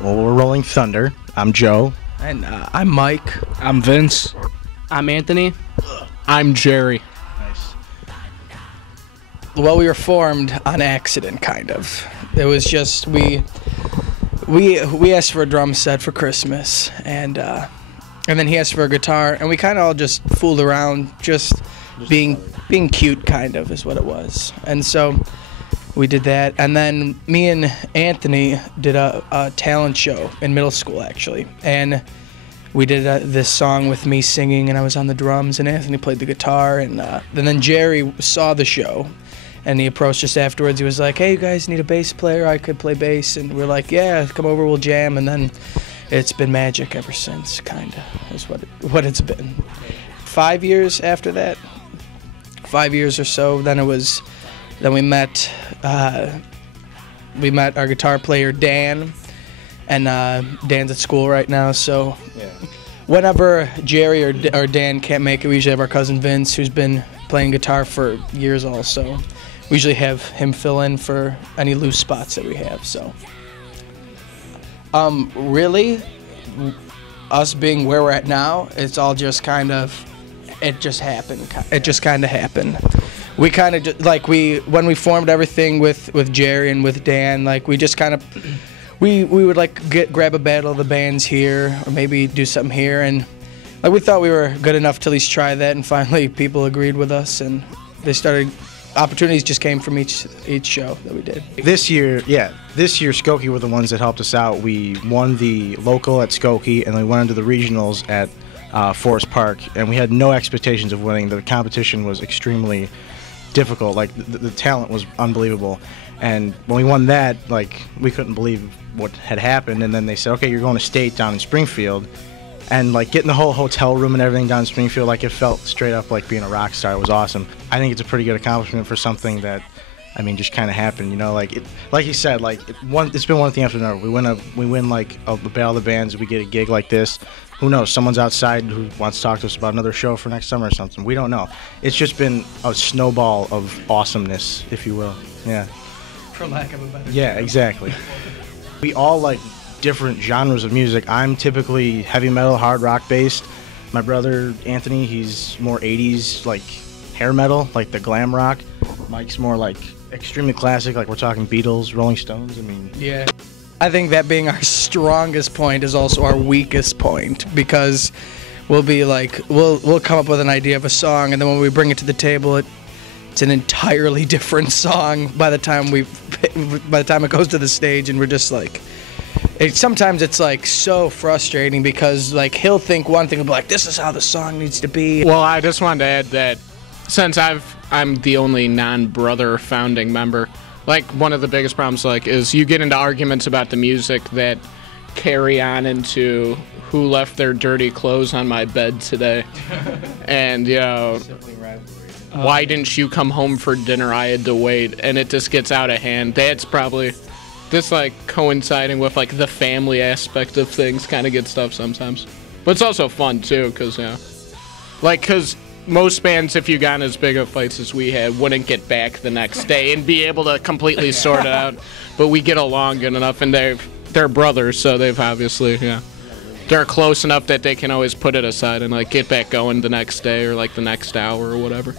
Well, we're Rolling Thunder. I'm Joe. And I'm Mike. I'm Vince. I'm Anthony. I'm Jerry. Nice. Well, we were formed on accident, kind of. It was just we asked for a drum set for Christmas, and then he asked for a guitar, and we kind of all just fooled around, just being cute, kind of, is what it was. And so we did that, and then me and Anthony did a talent show in middle school, actually, and we did this song with me singing, and I was on the drums, and Anthony played the guitar, and then Jerry saw the show, and he approached us afterwards. He was like, "Hey, you guys need a bass player? I could play bass," and we're like, "Yeah, come over, we'll jam," and then it's been magic ever since, kind of, is what it's been. 5 years after that, 5 years or so, then we met our guitar player Dan, and Dan's at school right now, so whenever Jerry or Dan can't make it, we usually have our cousin Vince, who's been playing guitar for years also. We usually have him fill in for any loose spots that we have, so. Really, us being where we're at now, it's all just kind of, it just happened. It just kind of happened. We kind of just, like, when we formed everything with Jerry and with Dan, like, we just kind of, we would like grab a battle of the bands here, or maybe do something here, and like we thought we were good enough to at least try that, and finally people agreed with us, and opportunities just came from each show that we did. This year Skokie were the ones that helped us out. We won the local at Skokie, and we went into the regionals at Forest Park, and we had no expectations of winning. The competition was extremely difficult. Like, the talent was unbelievable, and when we won that, like, we couldn't believe what had happened. And then they said, "Okay, you're going to state down in Springfield," and like getting the whole hotel room and everything down in Springfield, like, it felt straight up like being a rock star. It was awesome. I think it's a pretty good accomplishment for something that, I mean, just kind of happened, you know. Like you said, like, it's been one thing after another. We win like a battle of the bands. We get a gig like this. Who knows? Someone's outside who wants to talk to us about another show for next summer or something. We don't know. It's just been a snowball of awesomeness, if you will. Yeah. For lack of a better term. Yeah, exactly. We all like different genres of music. I'm typically heavy metal, hard rock based. My brother Anthony, he's more 80s, like hair metal, like the glam rock. Mike's more like extremely classic, like we're talking Beatles, Rolling Stones. I mean, yeah. I think that being our strongest point is also our weakest point, because we'll be like, we'll come up with an idea of a song, and then when we bring it to the table, it's an entirely different song by the time it goes to the stage, and we're just like, sometimes it's like so frustrating, because like he'll think one thing and be like, "This is how the song needs to be." Well, I just wanted to add that since I'm the only non-brother founding member, like, one of the biggest problems, like, is you get into arguments about the music that carry on into who left their dirty clothes on my bed today, and, you know, why didn't you come home for dinner? I had to wait, and it just gets out of hand. That's probably just like coinciding with like the family aspect of things, kind of gets stuff sometimes, but it's also fun too, because most bands, if you got in as big of fights as we had, wouldn't get back the next day and be able to completely sort it out. But we get along good enough, and they're brothers, so they've obviously, they're close enough that they can always put it aside and like get back going the next day or like the next hour or whatever.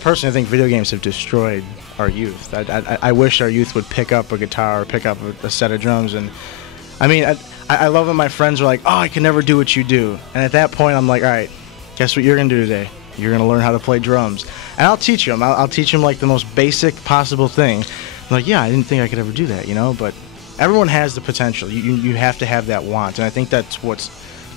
Personally, I think video games have destroyed our youth. I wish our youth would pick up a guitar or pick up a set of drums. And I mean, I love when my friends are like, "Oh, I can never do what you do." And at that point, I'm like, "All right, guess what you're gonna do today? You're gonna learn how to play drums." And I'll teach them. I'll teach them like the most basic possible thing. I'm like, yeah, I didn't think I could ever do that, you know. But everyone has the potential. You have to have that want, and I think that's what's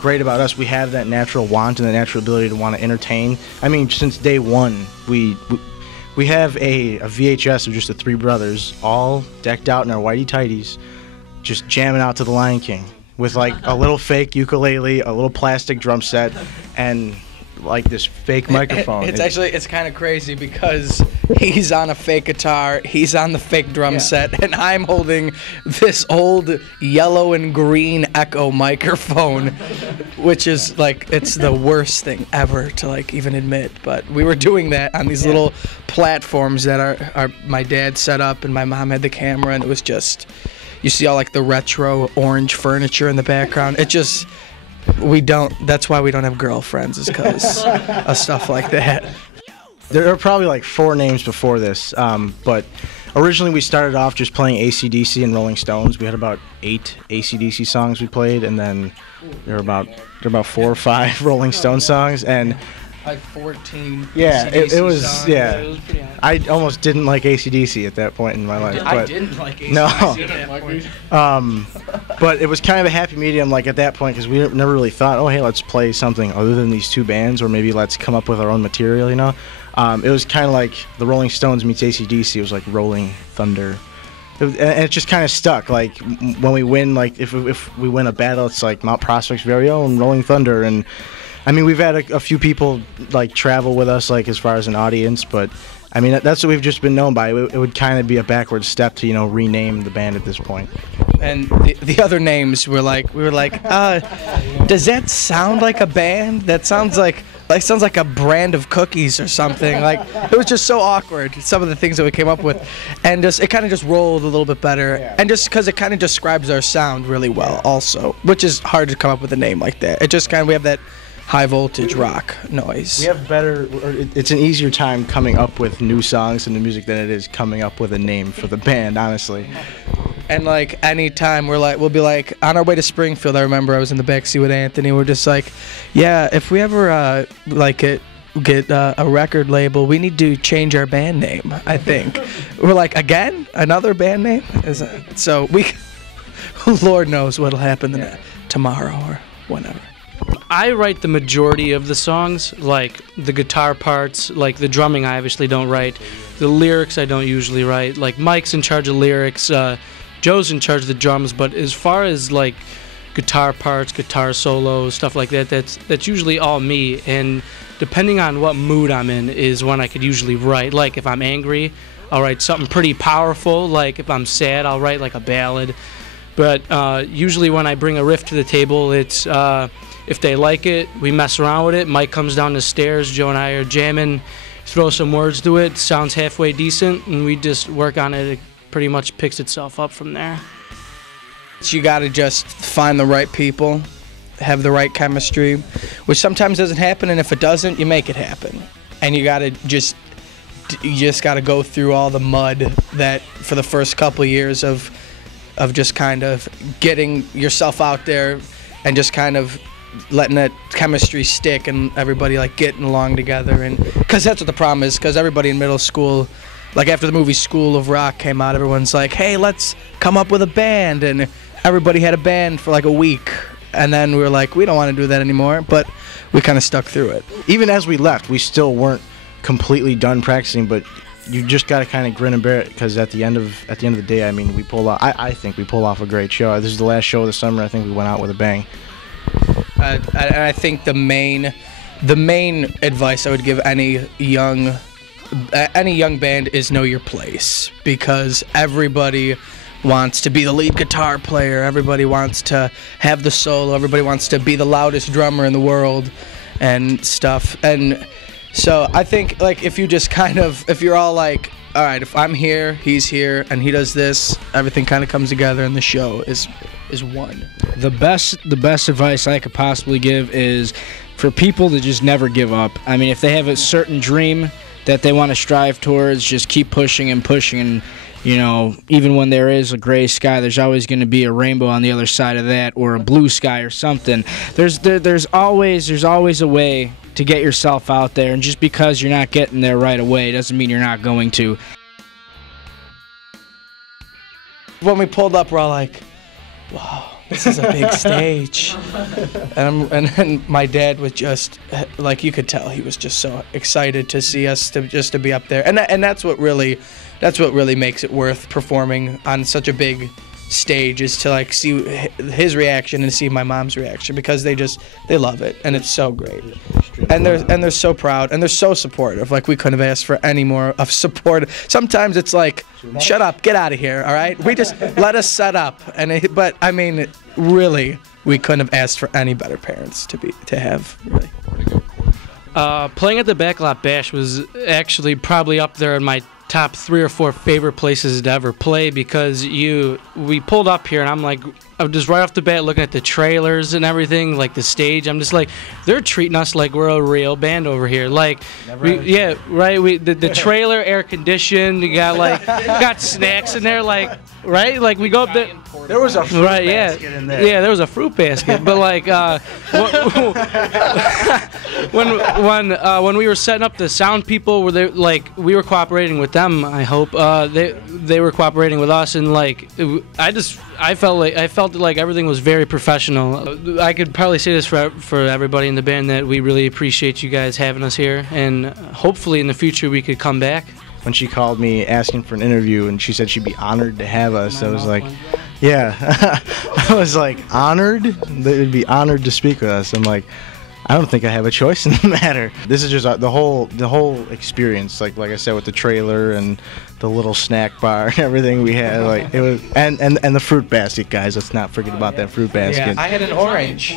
great about us. We have that natural want and that natural ability to want to entertain. I mean, since day one, we have a VHS of just the three brothers, all decked out in our whitey tighties, just jamming out to The Lion King with like a little fake ukulele, a little plastic drum set, and like this fake microphone. It's kind of crazy, because He's on a fake guitar. He's on the fake drum set, and I'm holding this old yellow and green Echo microphone, which is like, it's the worst thing ever to like even admit. But we were doing that on these little platforms that are my dad set up, and my mom had the camera, and it was just, you see all like the retro orange furniture in the background. It just, that's why we don't have girlfriends, is because of stuff like that. There are probably like 4 names before this, but originally we started off just playing AC/DC and Rolling Stones. We had about 8 AC/DC songs we played, and then there were about 4 or 5 Rolling Stone songs, and like 14. Yeah, it was songs. yeah. It was pretty high. I almost didn't like AC/DC at that point in my life. I But didn't like AC/DC No. at that point. But it was kind of a happy medium, like at that point, because we never really thought, oh hey, let's play something other than these 2 bands, or maybe let's come up with our own material, you know. It was kind of like the Rolling Stones meets AC/DC. It was like Rolling Thunder. And it just kind of stuck. Like when we win, like if we win a battle, it's like Mount Prospect's very own Rolling Thunder. And I mean, we've had a few people like travel with us, like as far as an audience, but I mean that's what we've just been known by. It would kind of be a backward step to, you know, rename the band at this point. And the other names were like, does that sound like a band? That sounds like a brand of cookies or something. Like, it was just so awkward, some of the things that we came up with, and just, it kind of just rolled a little bit better, and just because it kind of describes our sound really well also, which is hard to come up with a name like that. It just kind of, we have that high voltage rock noise. We have it's an easier time coming up with new songs and new music than it is coming up with a name for the band, honestly. And like anytime we'll be like on our way to Springfield. I remember I was in the backseat with Anthony. We're just like, yeah, if we ever get a record label, we need to change our band name. I think we're like, again, another band name. So Lord knows what'll happen tomorrow or whenever. I write the majority of the songs, like the guitar parts, like the drumming I obviously don't write. The lyrics I don't usually write. Like Mike's in charge of lyrics, Joe's in charge of the drums, but as far as like guitar parts, guitar solos, stuff like that, that's usually all me. And depending on what mood I'm in is when I could usually write. Like if I'm angry, I'll write something pretty powerful. Like if I'm sad, I'll write like a ballad. But usually when I bring a riff to the table, it's if they like it, we mess around with it. Mike comes down the stairs, Joe and I are jamming, throw some words to it, sounds halfway decent, and we just work on it. It pretty much picks itself up from there. So you gotta just find the right people, have the right chemistry, which sometimes doesn't happen, and if it doesn't, you make it happen. And you just gotta go through all the mud that for the first couple of years of just kind of getting yourself out there and just kind of letting that chemistry stick and everybody like getting along together. And because that's what the problem is, because everybody in middle school, like after the movie School of Rock came out, everyone's like, hey, let's come up with a band, and everybody had a band for like a week, and then we were like, we don't want to do that anymore, but we kind of stuck through it. Even as we left, we still weren't completely done practicing, but you just got to kind of grin and bear it, because at the end of the day, I mean, we pulled off. I think we pulled off a great show. This is the last show of the summer. I think we went out with a bang. I think the main advice I would give any young band is know your place, because everybody wants to be the lead guitar player, everybody wants to have the solo, everybody wants to be the loudest drummer in the world and stuff. And so I think like if you're all like, all right, if I'm here, he's here, and he does this, everything kind of comes together, and the show is one. The best advice I could possibly give is for people to just never give up. I mean, if they have a certain dream that they want to strive towards, just keep pushing and pushing. And, you know, even when there is a gray sky, there's always going to be a rainbow on the other side of that, or a blue sky or something. There's always a way to get yourself out there, and just because you're not getting there right away doesn't mean you're not going to. When we pulled up, we're all like, wow, this is a big stage. And my dad was just, like, you could tell he was just so excited to see us, to be up there. And that's what really makes it worth performing on such a big stage is to like see his reaction and see my mom's reaction, because they love it, and it's so great. And they're so proud, and they're so supportive. Like, we couldn't have asked for any more of support. Sometimes it's like, shut up, get out of here, all right? We just let us set up. But I mean, really, we couldn't have asked for any better parents to have. Really. Playing at the Backlot Bash was actually probably up there in my top 3 or 4 favorite places to ever play, because we pulled up here and I'm just right off the bat looking at the trailers and everything, like the stage. I'm just like, they're treating us like we're a real band over here. Like, the trailer air conditioned. You got snacks in there, like, right? Like, we go up there. There was a fruit basket in there. Yeah, there was a fruit basket. But like, when we were setting up, the sound people were there. Like, we were cooperating with them. I hope they were cooperating with us, and like, I felt like everything was very professional. I could probably say this for everybody in the band, that we really appreciate you guys having us here, and hopefully in the future we could come back. When she called me asking for an interview and she said she'd be honored to have us, I was like, yeah. I was like, honored? They'd be honored to speak with us. I'm like, I don't think I have a choice in the matter. This is just the whole experience. Like I said, with the trailer and the little snack bar and everything we had. Like, it was, and the fruit basket, guys. Let's not forget about that fruit basket. Yeah, I had an orange.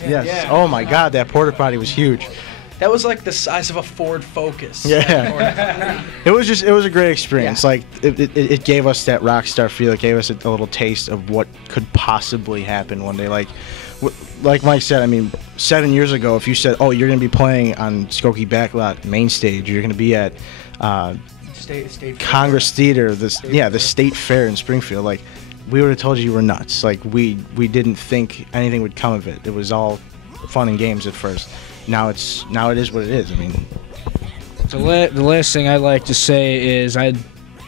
Yes. Yeah. Oh my God, that porta potty was huge. That was like the size of a Ford Focus. Yeah. It was a great experience. Yeah. Like, it gave us that rock star feel. It gave us a little taste of what could possibly happen one day. Like Mike said, I mean, 7 years ago, if you said, oh, you're going to be playing on Skokie Backlot main stage, you're going to be at State Congress Theater, the State Fair in Springfield, like, we would have told you were nuts. Like, we didn't think anything would come of it. It was all fun and games at first. Now it is what it is. I mean, the last thing I'd like to say is I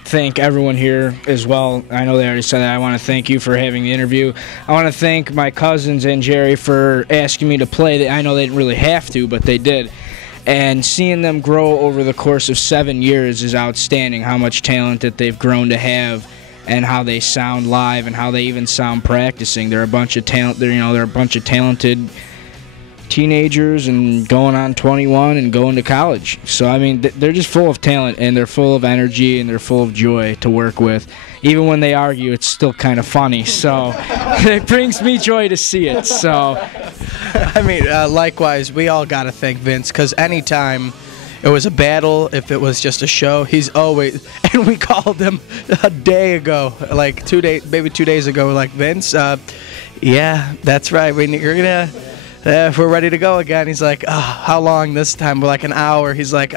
thank everyone here as well. I know they already said that. I want to thank you for having the interview. I want to thank my cousins and Jerry for asking me to play. I know they didn't really have to, but they did. And seeing them grow over the course of 7 years is outstanding. How much talent that they've grown to have, and how they sound live, and how they even sound practicing. They're a bunch of talent. They're a bunch of talented teenagers and going on 21 and going to college. So I mean, they're just full of talent, and they're full of energy, and they're full of joy to work with. Even when they argue, it's still kind of funny. So it brings me joy to see it. So I mean, likewise, we all got to thank Vince, because anytime it was a battle, if it was just a show, he's always, and we called him a day ago, like 2 days, maybe 2 days ago, like, Vince, yeah, that's right, you're gonna, we're ready to go again. He's like, oh, how long this time? We're like, an hour. He's like,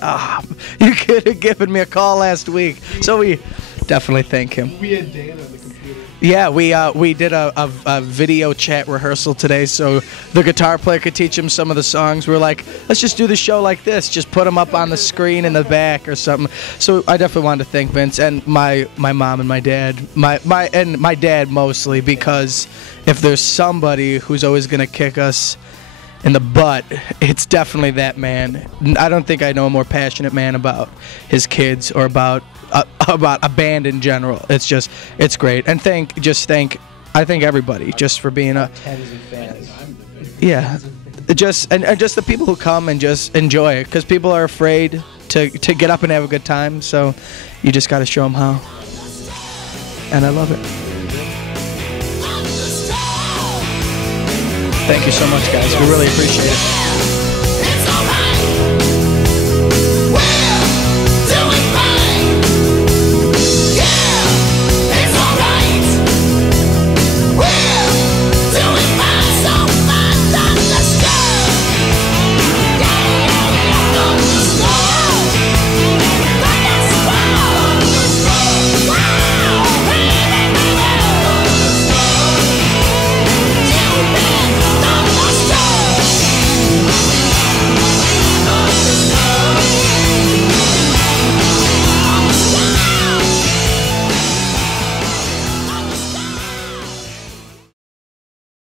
you could have given me a call last week. So we definitely thank him. We had Dan on the computer. Yeah, we did a video chat rehearsal today, so the guitar player could teach him some of the songs. We're like, let's just do the show like this. Just put them up on the screen in the back or something. So I definitely wanted to thank Vince and my mom and my dad. My dad mostly, because if there's somebody who's always gonna kick us in the butt, it's definitely that man. I don't think I know a more passionate man about his kids or about a band in general. It's great. And I thank everybody just for being tens of fans. yeah, just the people who come and just enjoy it, because people are afraid to get up and have a good time. So you just got to show them how. And I love it. Thank you so much, guys. We really appreciate it.